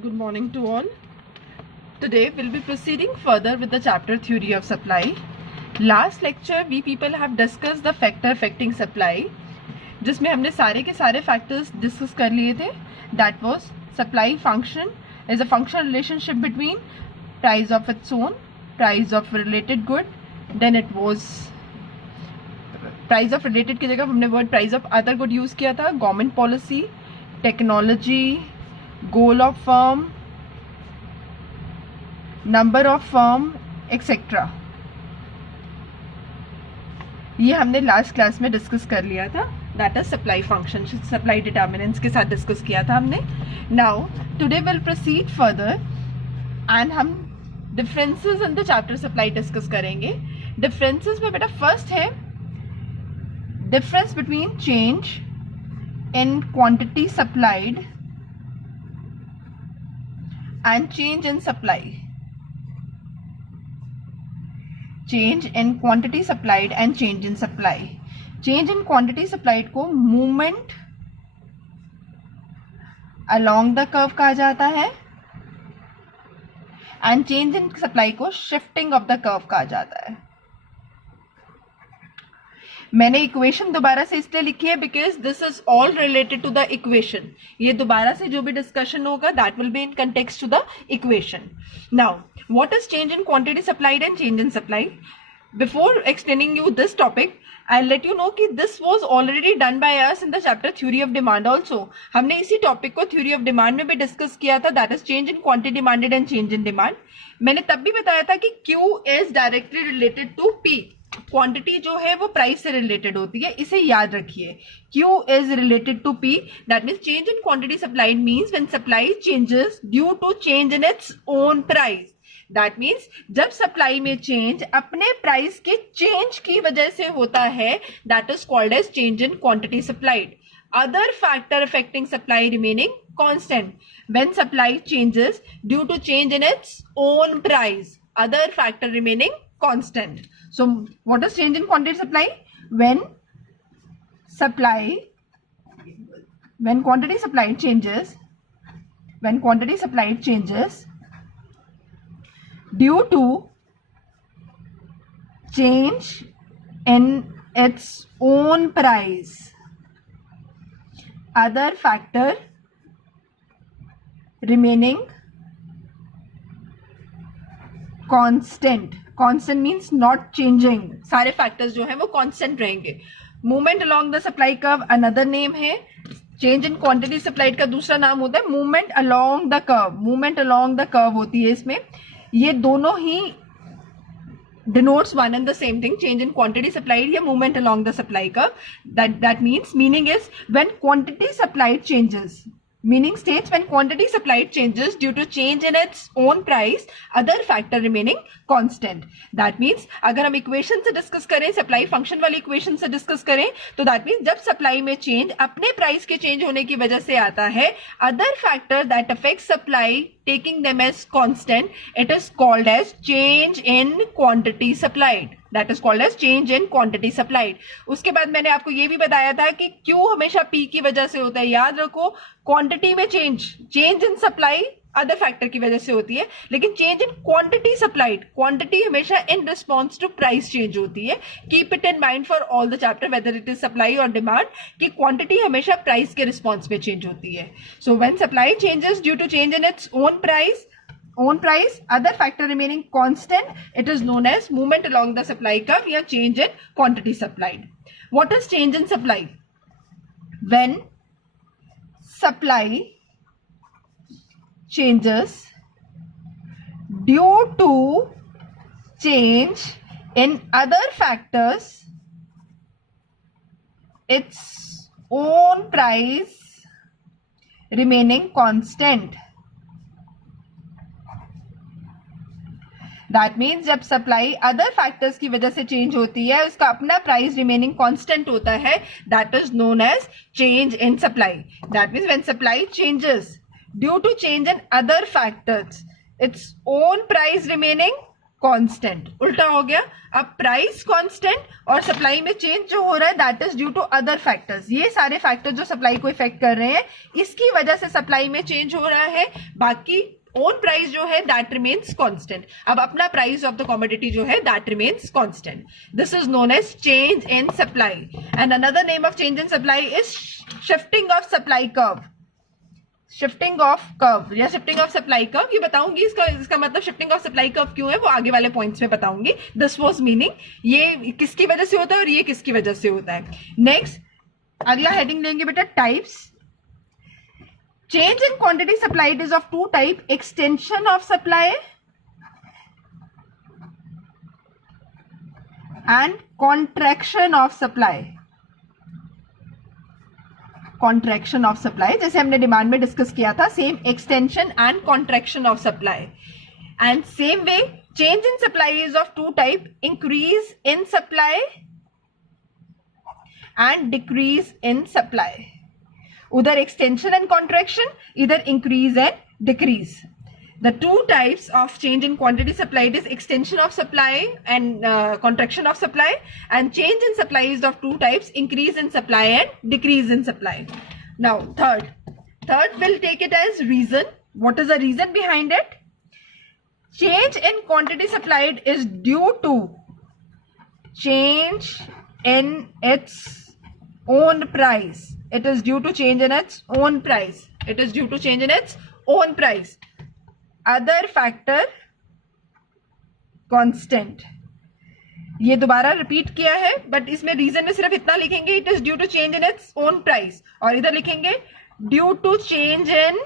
Good morning to all. Today we'll be proceeding further with the chapter Theory of Supply. Last lecture we people have discussed the factor affecting supply, जिसमें हमने सारे के सारे factors discuss कर लिए थे. That was supply function is a functional relationship between price of its own, price of related good. Then it was price of related की जगह हमने word price of other good use किया था. Government policy, technology, goal of firm, number of firm, etc. ये हमने last class में discuss कर लिया था. That is supply function, supply determinants के साथ डिस्कस किया था हमने. Now today will proceed further and हम differences in the chapter supply discuss करेंगे. डिफरेंसेस में बेटा फर्स्ट है difference between change in quantity supplied and change in supply. Change in quantity supplied and change in supply. Change in quantity supplied को movement along the curve कहा जाता है and change in supply को shifting of the curve कहा जाता है. मैंने equation दोबारा से इसलिए लिखी है because this is all related to the equation. ये दोबारा से जो भी डिस्कशन होगा that will be in context to the equation. Now what is change in quantity supplied and change in supply. Before explaining you this topic I let you know कि this was already done by us in the chapter theory of demand also. हमने इसी topic को theory of demand में भी discuss किया था. That is change in quantity demanded and change in demand. मैंने तब भी बताया था कि Q is directly related to P. Quantity जो है वो प्राइस से रिलेटेड होती है, इसे याद रखिए. Q is related to P. That means change in quantity supplied means when supply changes due to change in its own price. That means जब सप्लाई में चेंज अपने प्राइस के चेंज की वजह से होता है, that is called as change in quantity supplied. Other factor affecting supply remaining constant when supply changes due to change in its own price. Other factor remaining constant. So what is change in quantity supply? When quantity supplied changes due to change in its own price. Other factor remaining constant. Constant means not changing. सारे factors जो हैं वो constant रहेंगे. Movement along the supply curve another name है. Change in quantity supplied का दूसरा नाम होता है movement along the curve. Movement along the curve होती है इसमें. ये दोनों ही denotes one and the same thing, change in quantity supplied या movement along the supply curve. That means meaning is when quantity supplied changes. Meaning states when quantity supplied changes due to change in its own price, other factor remaining constant. That means अगर हम equation से discuss करें, supply function वाली equation से discuss करें, तो that means जब supply में चेंज अपने प्राइस के चेंज होने की वजह से आता है, other factor that affect supply taking them as constant, it is called as change in quantity supplied. That is called as change in quantity supplied. उसके बाद मैंने आपको ये भी बताया था कि Q हमेशा P की वजह से होता है. याद रखो, क्वांटिटी में change in supply other factor की वजह से होती है, लेकिन change in quantity supplied, quantity हमेशा in response to price change होती है. Keep it in mind for all the chapter whether it is supply और डिमांड, कि क्वांटिटी हमेशा प्राइस के रिस्पॉन्स में चेंज होती है. So when supply changes due to change in its own price, other factor remaining constant, it is known as movement along the supply curve या change in quantity supplied. What is change in supply? When supply changes due to change in other factors, its own price remaining constant. That means जब supply other factors की वजह से change होती है, उसका अपना price remaining constant होता है. That is known as change in supply. That means when supply changes due to change in other factors, its own price remaining constant, उल्टा हो गया। अब प्राइस कांस्टेंट और सप्लाई में चेंज जो हो रहा है that is due to other factors. ये सारे फैक्टर्स जो सप्लाई को इफेक्ट कर रहे हैं इसकी वजह से सप्लाई में चेंज हो रहा है, बाकी ओन प्राइस जो है दैट रिमेन्स कांस्टेंट। अब अपना प्राइस ऑफ द कमोडिटी जो है that remains constant. This is known as change in supply and another name of change in supply is shifting of supply curve. Shifting of curve या shifting of supply curve, ये बताऊंगी इसका मतलब shifting of supply curve क्यों है वो आगे वाले पॉइंट्स में बताऊंगी। दिस वाज मीनिंग, ये किसकी वजह से होता है और ये किसकी वजह से होता है। नेक्स्ट अगला हेडिंग लेंगे बेटा types. Change in quantity supplied is of two type, extension of supply and contraction of supply. Contraction of supply जैसे हमने डिमांड में डिस्कस किया था, same extension and contraction of supply. And same way change in supply is of two type, increase in supply and decrease in supply. उधर extension and contraction, इधर increase and decrease. The two types of change in quantity supplied is extension of supply and contraction of supply, and change in supply is of two types, increase in supply and decrease in supply. Now third we'll take it as reason. What is the reason behind it? Change in quantity supplied is due to change in its own price. It is due to change in its own price. It is due to change in its own price. Other factor constant, ये दोबारा repeat किया है but इसमें reason में सिर्फ इतना लिखेंगे, it is due to change in its own price, और इधर लिखेंगे due to change in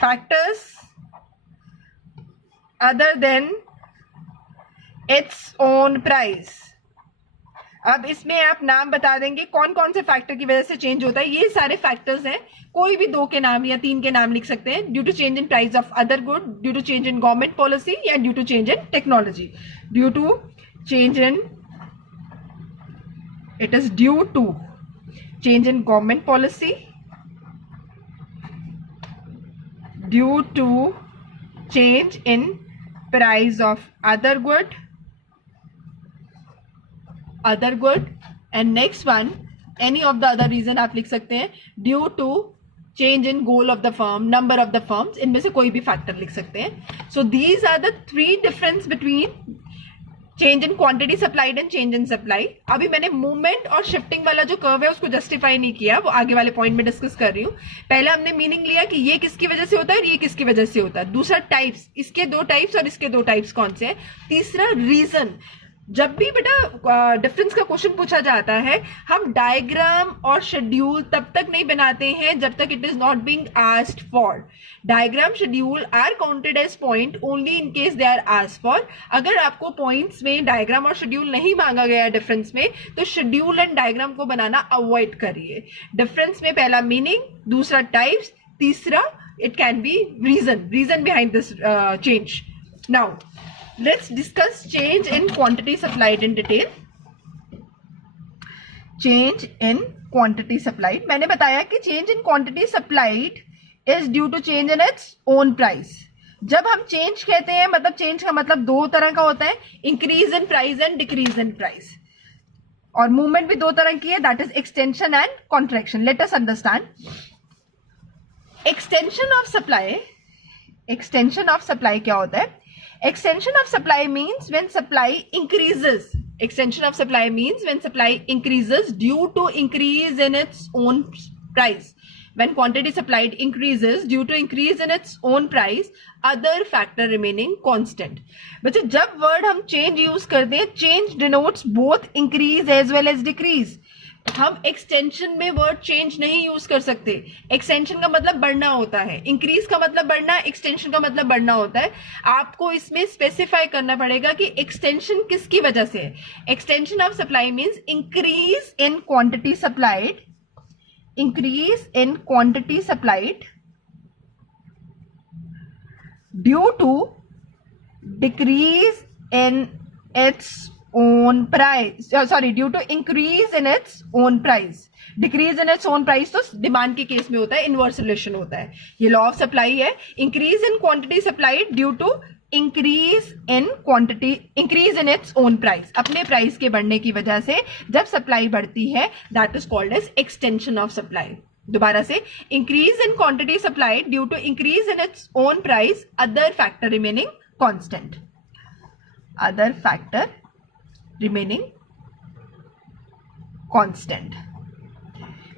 factors other than its own price. अब इसमें आप नाम बता देंगे कौन कौन से फैक्टर की वजह से चेंज होता है। ये सारे फैक्टर्स हैं, कोई भी दो के नाम या तीन के नाम लिख सकते हैं। Due to change in price of other good, due to change in government policy, या due to change in technology. Due to change in, it is due to change in government policy, due to change in price of other good, and next one any of the other reason आप लिख सकते हैं, due to change in goal of the firm, number of the firms, इनमें से कोई भी factor लिख सकते हैं। So these are the three difference between change in quantity supplied and change in supply. अभी मैंने मूवमेंट और शिफ्टिंग वाला जो कर्व है उसको जस्टिफाई नहीं किया, वो आगे वाले पॉइंट में डिस्कस कर रही हूँ। पहले हमने मीनिंग लिया कि ये किसकी वजह से होता है और ये किसकी वजह से होता है। दूसरा टाइप्स, इसके दो टाइप्स और इसके दो टाइप्स कौन से हैं। तीसरा रीजन, जब भी बेटा डिफरेंस का क्वेश्चन पूछा जाता है हम डायग्राम और शेड्यूल तब तक नहीं बनाते हैं जब तक it is not being asked for. Diagram schedule are counted as point only in case they are asked for. अगर आपको पॉइंट्स में डायग्राम और शेड्यूल नहीं मांगा गया डिफरेंस में तो शेड्यूल एंड डायग्राम को बनाना अवॉइड करिए। डिफरेंस में पहला मीनिंग, दूसरा टाइप्स, तीसरा it can be reason behind this change. Now let's discuss change in quantity supplied in detail. Change in quantity supplied, मैंने बताया कि change in quantity supplied is due to change in its own price. जब हम change कहते हैं मतलब change का मतलब दो तरह का होता है, increase in price and decrease in price, और movement भी दो तरह की है, that is extension and contraction. Let us understand. Extension of supply क्या होता है? Extension of supply means when supply increases. Extension of supply means when supply increases due to increase in its own price. When quantity supplied increases due to increase in its own price, other factor remaining constant. बच्चे जब word हम change use करते हैं, change denotes both increase as well as decrease. हम extension में word change नहीं use कर सकते। एक्सटेंशन का मतलब बढ़ना होता है, इंक्रीज का मतलब बढ़ना, एक्सटेंशन का मतलब बढ़ना होता है। आपको इसमें स्पेसिफाई करना पड़ेगा कि एक्सटेंशन किसकी वजह से है। Extension of supply means increase in quantity supplied, increase in quantity supplied due to decrease in its own price, due to increase in its own price. Decrease in its own price तो demand के case में होता है, inverse relation होता है. ये law of supply है. Increase in quantity supplied due to increase in quantity, increase in its own price, अपने प्राइस के बढ़ने की वजह से जब सप्लाई बढ़ती है, that is called as extension of supply. दोबारा से, increase in quantity supplied due to increase in its own price, other factor remaining constant. Other factor remaining constant.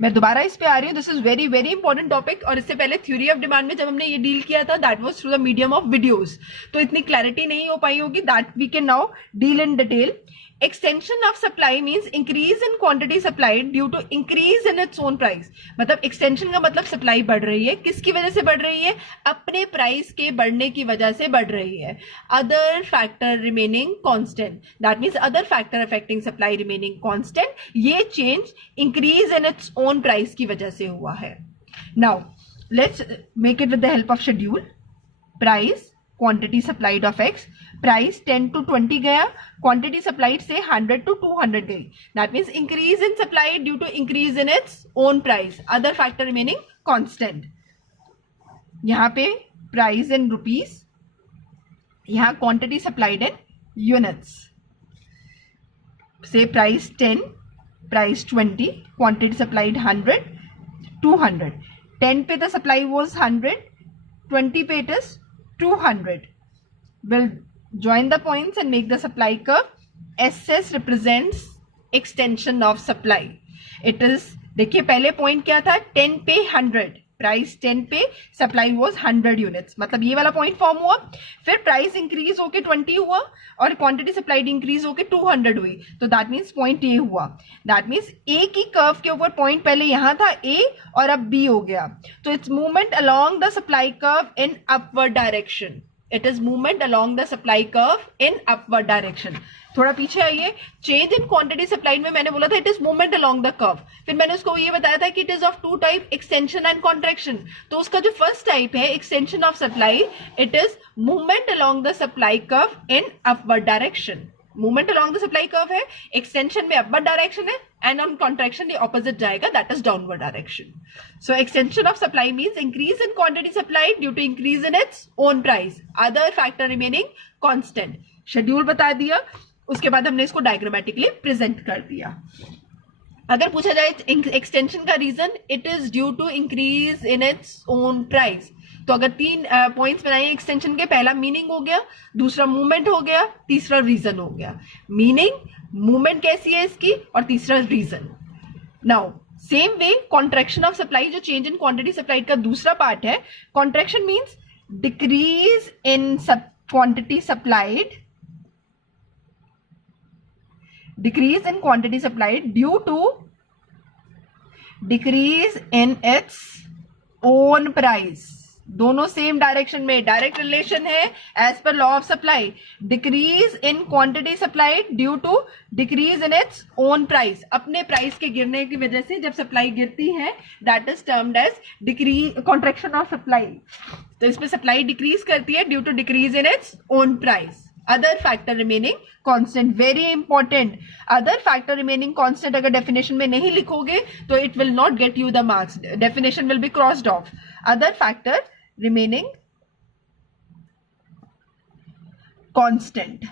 मैं दोबारा इस पे आ रही हूँ. This is very very important topic. और इससे पहले थ्योरी ऑफ डिमांड में जब हमने ये डील किया था, that was through the medium of videos, तो इतनी क्लैरिटी नहीं हो पाई होगी. That we can now deal in detail. Extension of supply means increase in quantity supplied due to increase in its own price. मतलब extension का मतलब supply बढ़ रही है. किसकी वजह से बढ़ रही है? अपने प्राइस के बढ़ने की वजह से बढ़ रही है. Other factor remaining constant, that means other factor affecting supply remaining constant. ये change increase in its own price की वजह से हुआ है. Now let's make it with the help of schedule. Price, quantity supplied of X. Price 10 to 20 गया, quantity supplied से 100 to 200 गई. That means increase in supply due to increase in its own price, other factor remaining constant. यहां पे price in rupees, यहां quantity supplied in units. से price 10, price 20, quantity supplied 100, 200. 10 पे the supply was 100, 20 पे it is 200. We'll join the points and make the supply curve. SS represents extension of supply. It is, देखिए पहले point क्या था? 10 पे 100, price 10 पे, supply was 100 units. मतलब ये वाला पॉइंट फॉर्म हुआ. फिर प्राइस इंक्रीज होके 20 हुआ और क्वांटिटी सप्लाइड इंक्रीज होके 200 हुई. तो दैट मीन्स पॉइंट ए हुआ. दैट मीन्स ए की कर्व के ऊपर पॉइंट पहले यहां था ए और अब बी हो गया. तो it's movement along the supply curve in upward direction. It is movement along the supply curve in upward direction. थोड़ा पीछे आइए. चेंज इन क्वांटिटी सप्लाइड में मैंने बोला था it is movement along the curve. फिर मैंने उसको ये बताया था कि it is of two type, extension and contraction. तो उसका जो फर्स्ट टाइप है extension of supply, it is movement along the supply curve in upward direction. Movement along the supply curve है, एक्सटेंशन में अपवर्ड डायरेक्शन है, and on contraction ये opposite जाएगा, that is downward direction. So extension of supply means increase in quantity supplied due to increase in its own price, other factor remaining constant. Schedule बता दिया, उसके बाद हमने इसको diagrammatically present कर दिया. अगर पूछा जाए एक्सटेंशन का reason, it is due to increase in its own price. तो अगर 3 पॉइंट्स बनाए एक्सटेंशन के, पहला मीनिंग हो गया, दूसरा मूवमेंट हो गया, तीसरा रीजन हो गया. मीनिंग, मूवमेंट कैसी है इसकी, और तीसरा reason. Now same way contraction of supply, जो चेंज इन क्वांटिटी सप्लाइड का दूसरा पार्ट है. Contraction means decrease in quantity supplied, decrease in quantity supplied due to decrease in its own price. दोनों सेम डायरेक्शन में, direct relation है as पर law of supply. Decrease in quantity supplied due to decrease in its own price. अपने price के गिरने की वजह से जब सप्लाई गिरती है, that is termed as decrease, contraction of supply. तो इसमें सप्लाई डिक्रीज करती है due to decrease in its own price. Other factor remaining constant, very important. Other factor remaining constant अगर डेफिनेशन में नहीं लिखोगे तो it will not get you the marks. Definition will be crossed off. Other factor remaining constant,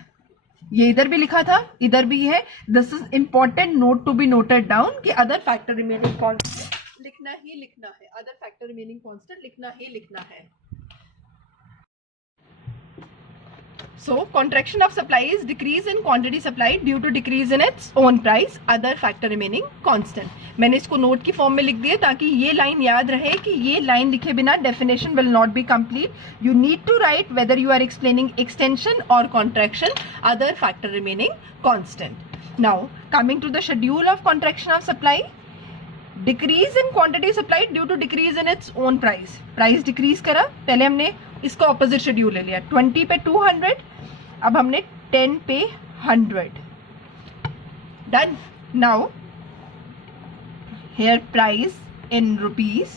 ये इधर भी लिखा था, इधर भी है. This is important note to be noted down कि अदर फैक्टर रिमेनिंग कांस्टेंट लिखना ही लिखना है. अदर फैक्टर रिमेनिंग कांस्टेंट लिखना ही लिखना है. So contraction of supply is decrease in quantity supplied due to decrease in its own price, other factor remaining constant. मैंने इसको नोट की फॉर्म में लिख दिया ताकि ये लाइन याद रहे कि ये लाइन लिखे बिना definition will not be complete. You need to write whether you are explaining extension और contraction, other factor remaining constant. Now coming to the schedule of contraction of supply. Decrease in quantity supplied due to decrease in its own price. Price decrease करा, पहले हमने इसको opposite schedule ले लिया. 20 पे 200, अब हमने 10 पे 100. Done. Now here price in rupees,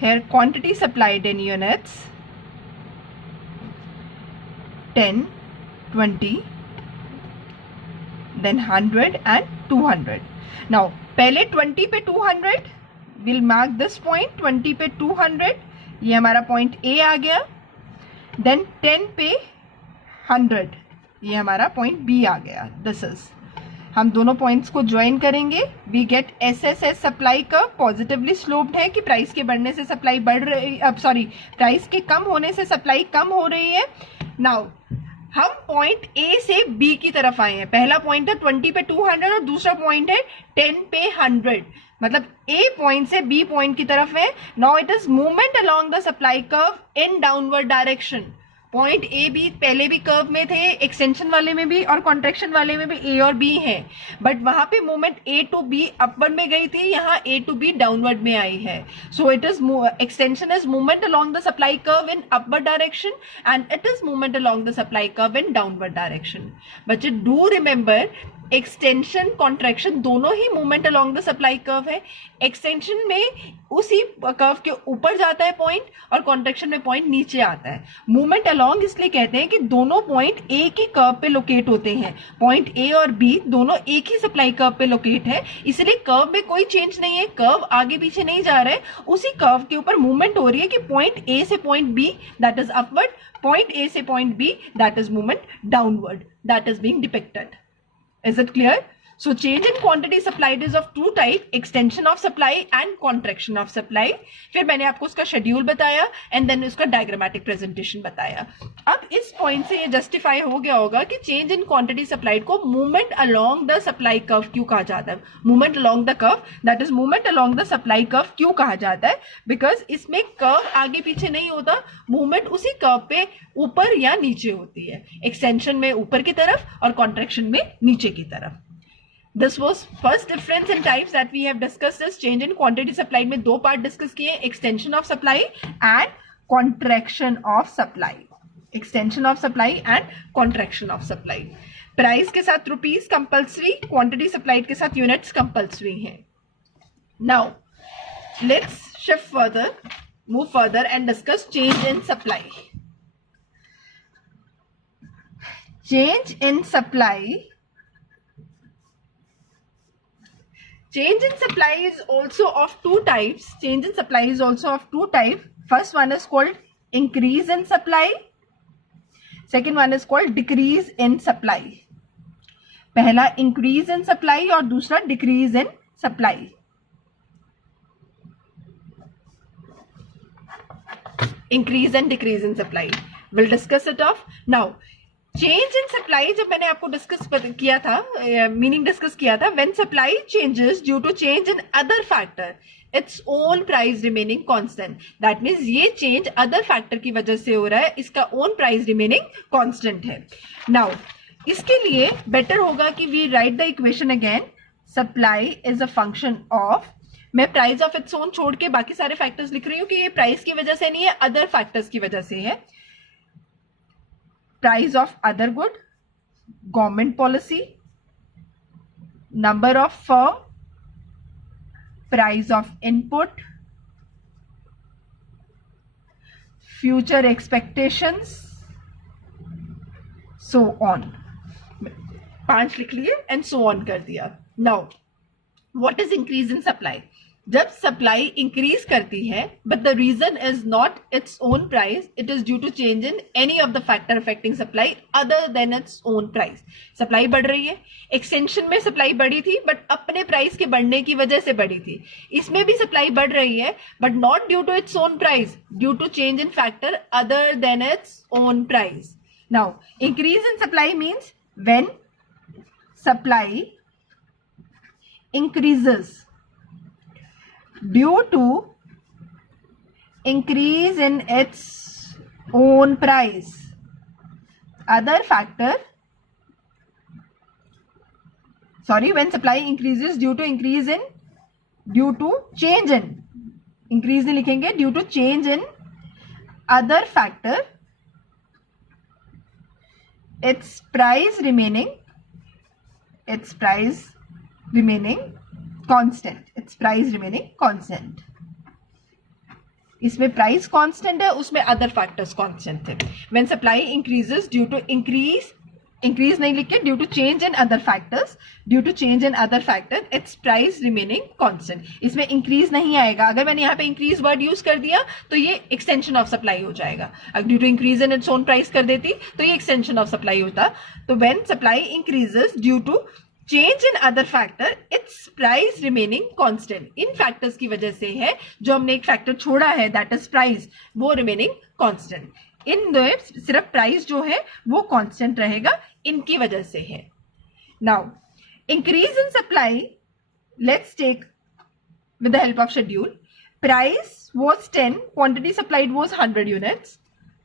here quantity supplied in units, 10, 20, then 100 and 200. Now पहले 20 पे 200, we'll mark this point. 20 पे 200, ये हमारा पॉइंट A आ गया. Then 10 पे 100, ये हमारा पॉइंट B आ गया. This is, हम दोनों पॉइंट्स को ज्वाइन करेंगे. We get SSS supply curve positively sloped है कि प्राइस के बढ़ने से सप्लाई बढ़ रही, अब सॉरी, प्राइस के कम होने से सप्लाई कम हो रही है. नाउ हम पॉइंट A से B की तरफ आए हैं. पहला पॉइंट है 20 पे 200 और दूसरा पॉइंट है 10 पे 100. मतलब A पॉइंट से B पॉइंट की तरफ है. Now it is movement along the supply curve in downward direction. Point A B पहले भी कर्व में थे, एक्सटेंशन वाले में भी और कॉन्ट्रैक्शन वाले में भी ए और बी है, बट वहां पे movement A to B upward में गई थी, यहाँ ए टू बी डाउनवर्ड में आई है. So it is extension is movement along the supply curve in upward direction and it is movement along the supply curve in downward direction. बच्चे do remember, extension contraction दोनों ही movement along the supply curve है. Extension में उसी curve के ऊपर जाता है पॉइंट और कॉन्ट्रैक्शन में पॉइंट नीचे आता है. मूवमेंट अलोंग इसलिए कहते हैं कि दोनों पॉइंट एक ही कर्व पे लोकेट होते हैं. पॉइंट ए और बी दोनों एक ही सप्लाई कर्व पे लोकेट है, इसलिए कर्व में कोई चेंज नहीं है, कर्व आगे पीछे नहीं जा रहा है, उसी कर्व के ऊपर मूवमेंट हो रही है कि पॉइंट ए से point B that is upward, point A से point B that is movement downward, that is being depicted. Is it clear? So change in quantity supplied is of two type, extension of supply and contraction of supply. फिर मैंने आपको उसका schedule बताया and then उसका diagrammatic presentation बताया. अब इस point से ये जस्टिफाई हो गया होगा कि चेंज इन क्वांटिटी सप्लाइड को movement along the supply curve क्यों कहा जाता है. Movement along the curve, that is movement along the supply curve क्यों कहा जाता है? बिकॉज इसमें कर्व आगे पीछे नहीं होता, मूवमेंट उसी कर्व पे ऊपर या नीचे होती है. एक्सटेंशन में ऊपर की तरफ और कॉन्ट्रैक्शन में नीचे की तरफ. This was first difference in types that we have discussed is change in quantity supplied में दो पार्ट डिस्कस किए, extension of supply and contraction of supply. Extension of supply and contraction of supply. Price के साथ rupees compulsory, quantity supplied के साथ units compulsory हैं. Now let's shift further, move further and discuss change in supply. Change in supply. Change in supply is also of two types. Change in supply is also of two types. First one is called increase in supply. Second one is called decrease in supply. पहला increase in supply और दूसरा decrease in supply. Increase and decrease in supply. We'll discuss it off. Now, change in supply जब मैंने आपको discuss किया था, meaning discuss किया था, when supply changes due to change in other factor its own price remaining constant. That means ये change other factor की वजह से हो रहा है, इसका ओन प्राइस रिमेनिंग कांस्टेंट है. नाउ इसके लिए बेटर होगा कि we write the equation again. Supply is a function of, मैं प्राइस ऑफ इट्स ओन छोड़ के बाकी सारे फैक्टर्स लिख रही हूँ कि ये प्राइस की वजह से नहीं है, अदर फैक्टर्स की वजह से है. Price of other good, government policy, number of firm, price of input, future expectations, so on. 5 लिख लिए and so on कर दिया. Now, what is increase in supply? जब सप्लाई इंक्रीज करती है but the reason is not its own price, it is due to change in any of the factor affecting supply other than its own price. Supply बढ़ रही है, extension में supply बढ़ी थी but अपने price के बढ़ने की वजह से बढ़ी थी. इसमें भी सप्लाई बढ़ रही है but not due to its own price, due to change in factor other than its own price. Now increase in supply means when supply increases due to increase in its own price. Other factor, sorry, when supply increases due to increase in, due to change in, increase नहीं लिखेंगे, due to change in other factor, its price remaining constant. Its price remaining constant. इसमें price constant है, उसमें other factors constant थे. When supply increases due to increase increase नहीं लिख के, due to change in other factors, due to change in other factor its price remaining constant. इसमें increase नहीं आएगा। अगर मैंने यहाँ पे इंक्रीज वर्ड यूज कर दिया तो ये एक्सटेंशन ऑफ सप्लाई हो जाएगा। अगर due to increase in its own price कर देती तो ये एक्सटेंशन ऑफ सप्लाई होता। तो when supply increases due to change in other factor its price remaining constant. इन फैक्टर्स की वजह से है, जो हमने एक फैक्टर छोड़ा है दैट इज प्राइस, वो रिमेनिंग कांस्टेंट। इन दो सिर्फ प्राइस जो है वो कांस्टेंट रहेगा, इनकी वजह से है। Now increase in supply, let's take with the help of schedule. Price was 10, quantity supplied was 100 units.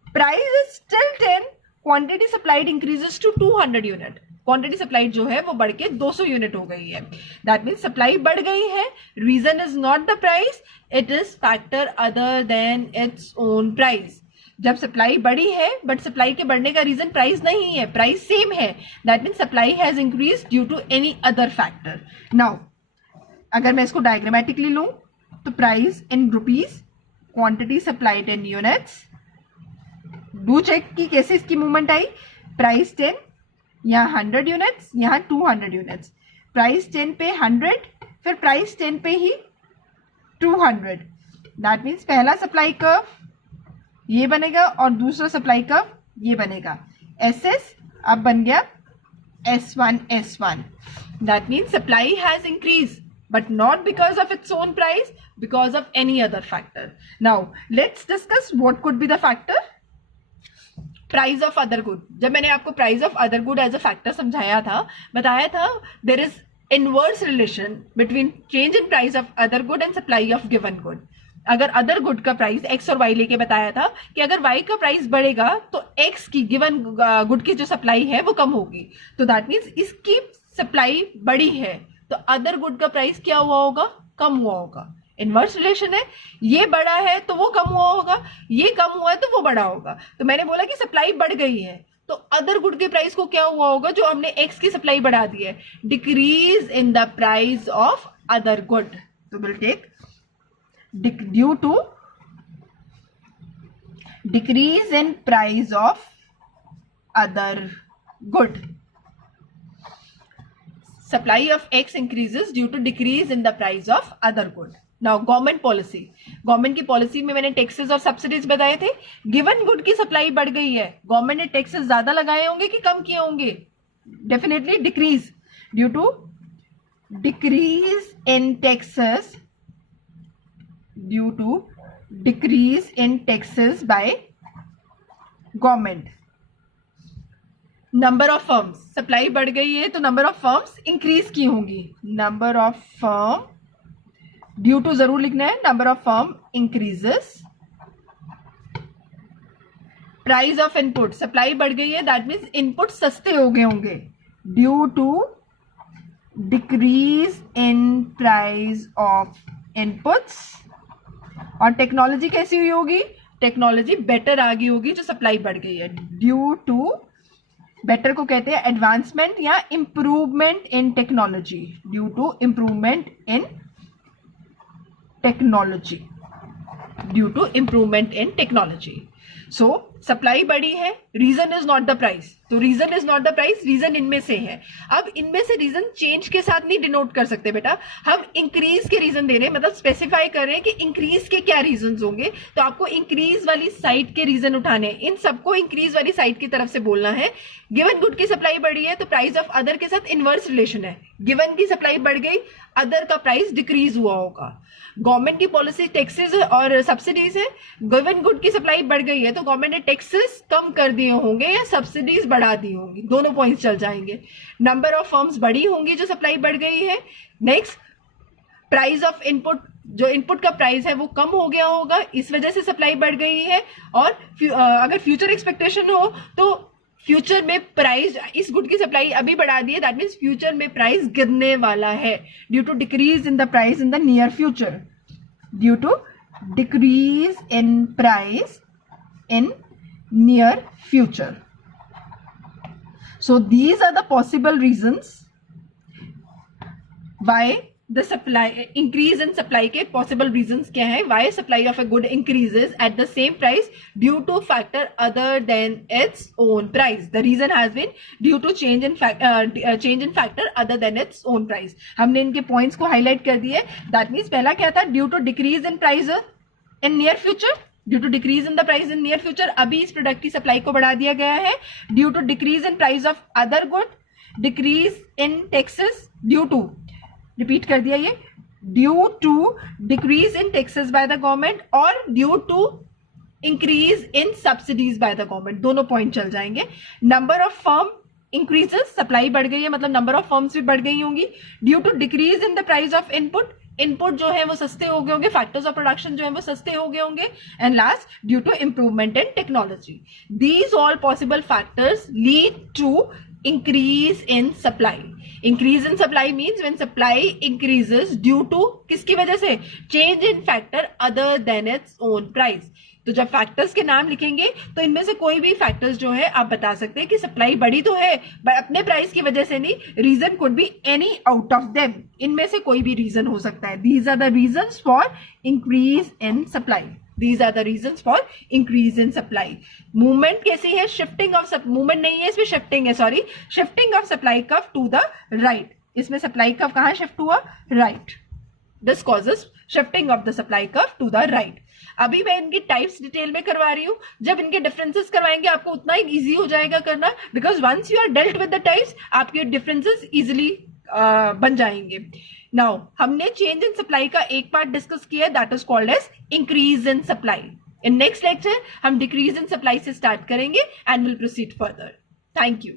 Price is still 10, quantity supplied increases to 200 unit. Quantity supplied जो है वो बढ़ के 200 यूनिट हो गई है। दैट मीन्स सप्लाई बढ़ गई है। Reason is not the price, it is factor other than its own price. जब सप्लाई बढ़ी है बट सप्लाई के बढ़ने का रीजन प्राइस नहीं है, प्राइस सेम है, that means supply has increase due to any other factor. Now अगर मैं इसको डायग्रामेटिकली लूं तो price in rupees, quantity supplied in units. Do check कि कैसे इसकी मूवमेंट आई। प्राइस 10, यहाँ 100 यूनिट्स, यहाँ 200 यूनिट्स। प्राइस 10 पे 100, फिर प्राइस 10 पे ही 200। दैट मीन्स पहला सप्लाई कर्व ये बनेगा और दूसरा सप्लाई कर्व ये बनेगा। SS अब बन गया S1 S1। That means supply has increase but not because of its own price, because of any other factor. Now let's discuss what could be the factor. Price of other good. जब मैंने आपको price of other good as a factor समझाया था, बताया था there is inverse relation between change in price of other good and supply of given good. अगर other good का price X और वाई लेके बताया था कि अगर वाई का प्राइस बढ़ेगा तो एक्स की गिवन गुड की जो सप्लाई है वो कम होगी। तो दैट मीन्स इसकी सप्लाई बड़ी है तो अदर गुड का प्राइस क्या हुआ होगा, कम हुआ होगा। इनवर्स रिलेशन है, ये बड़ा है तो वो कम हुआ होगा, ये कम हुआ है तो वो बड़ा होगा। तो मैंने बोला कि सप्लाई बढ़ गई है तो अदर गुड के प्राइस को क्या हुआ होगा, जो हमने एक्स की सप्लाई बढ़ा दी है, decrease in the price of other good. तो will take due to decrease in price of other good. Supply of X increases due to decrease in the price of other good. Now government policy. Government की policy में मैंने taxes और subsidies बताए थे। Given good की supply बढ़ गई है, गवर्नमेंट ने टैक्सेस ज्यादा लगाए होंगे कि कम किए होंगे, definitely decrease. Due to decrease in taxes, due to decrease in taxes by government. Number of firms, supply बढ़ गई है तो नंबर ऑफ फर्म्स इंक्रीज की होंगी। Number of firm, due to जरूर लिखना है, number of firm increases. Price of input, supply बढ़ गई है दैट मीन्स इनपुट सस्ते हो गए होंगे, due to decrease in price of inputs. और टेक्नोलॉजी कैसी हुई होगी, टेक्नोलॉजी बेटर आ गई होगी जो सप्लाई बढ़ गई है, ड्यू टू, बेटर को कहते हैं एडवांसमेंट या improvement in technology, due to improvement in technology, due to improvement in technology. So supply बढ़ी है, reason is not the price. तो reason is not the price, reason इनमें से है। अब इनमें से रीजन चेंज के साथ नहीं डिनोट कर सकते बेटा, हम इंक्रीज के रीजन दे रहे हैं, मतलब स्पेसिफाई कर रहे हैं कि इंक्रीज के क्या रीजन होंगे। तो आपको इंक्रीज वाली साइड के रीजन उठाने हैं, इन सबको इंक्रीज वाली साइड की तरफ से बोलना है। गिवन गुड की सप्लाई बढ़ी है तो प्राइस ऑफ अदर के साथ इनवर्स रिलेशन है, गिवन की सप्लाई बढ़ गई, अदर का प्राइस डिक्रीज हुआ होगा। गवर्नमेंट की पॉलिसी टैक्सेस और सब्सिडीज है, गिवन गुड की सप्लाई बढ़ गई है तो गवर्नमेंट ने टैक्सेस कम कर दिए होंगे या सब्सिडीज बढ़ा दी होंगी, दोनों पॉइंट्स चल जाएंगे। नंबर ऑफ फर्म्स बढ़ी होंगी जो सप्लाई बढ़ गई है। नेक्स्ट, प्राइस ऑफ इनपुट, जो इनपुट का प्राइस है वो कम हो गया होगा, इस वजह से सप्लाई बढ़ गई है। और अगर फ्यूचर एक्सपेक्टेशन हो तो फ्यूचर में प्राइस, इस गुड की सप्लाई अभी बढ़ा दी है दैट मीन्स फ्यूचर में प्राइस गिरने वाला है, due to decrease in the price in the near future, due to decrease in price in near future. So these are the possible reasons why the supply increase in supply के possible reasons क्या है, why supply of a good increases at the same price due to factor other than its own price. The reason has been due to change in factor other than its own price. हमने इनके points को highlight कर दिए. That means पहला क्या था, due to decrease in price in near future, due to decrease in the price in near future. अभी इस प्रोडक्ट की सप्लाई को बढ़ा दिया गया है. Due to decrease in price of other good, decrease in taxes due to, repeat कर दिया ये, due to decrease in taxes by the government और due to increase in subsidies by the government. दोनों पॉइंट चल जाएंगे. Number of firm increases, supply बढ़ गई है मतलब नंबर ऑफ फर्म्स भी बढ़ गई होंगी. Due to decrease in the price of input, input जो है वो सस्ते हो गए होंगे, फैक्टर्स ऑफ प्रोडक्शन जो है वो सस्ते हो गए होंगे. And last, due to improvement in technology. These all possible factors lead to increase in supply. Increase in supply means when supply increases due to किसकी वजह से, change in factor other than its own price. तो जब factors के नाम लिखेंगे तो इनमें से कोई भी फैक्टर्स जो है आप बता सकते हैं कि सप्लाई बढ़ी तो है बट अपने प्राइस की वजह से नहीं. Reason could be any out of them, इनमें से कोई भी रीजन हो सकता है. These are the reasons for increase in supply. These are the reasons for increase in supply. Movement कैसी है, shifting of movement नहीं है इसमें, shifting है, sorry, shifting of supply curve to the right. इसमें supply curve कहाँ shift हुआ, right. This causes shifting of the supply curve to the right. अभी मैं इनकी टाइप्स डिटेल में करवा रही हूँ. जब इनके डिफरेंसेस करवाएंगे आपको उतना ही इजी हो जाएगा करना, because once you are dealt with the types आपके डिफरेंसेस इजिली बन जाएंगे. नाउ हमने चेंज इन सप्लाई का एक पार्ट डिस्कस किया, that is called as increase in supply. In next lecture हम डिक्रीज इन सप्लाई से स्टार्ट करेंगे and will proceed further. Thank you.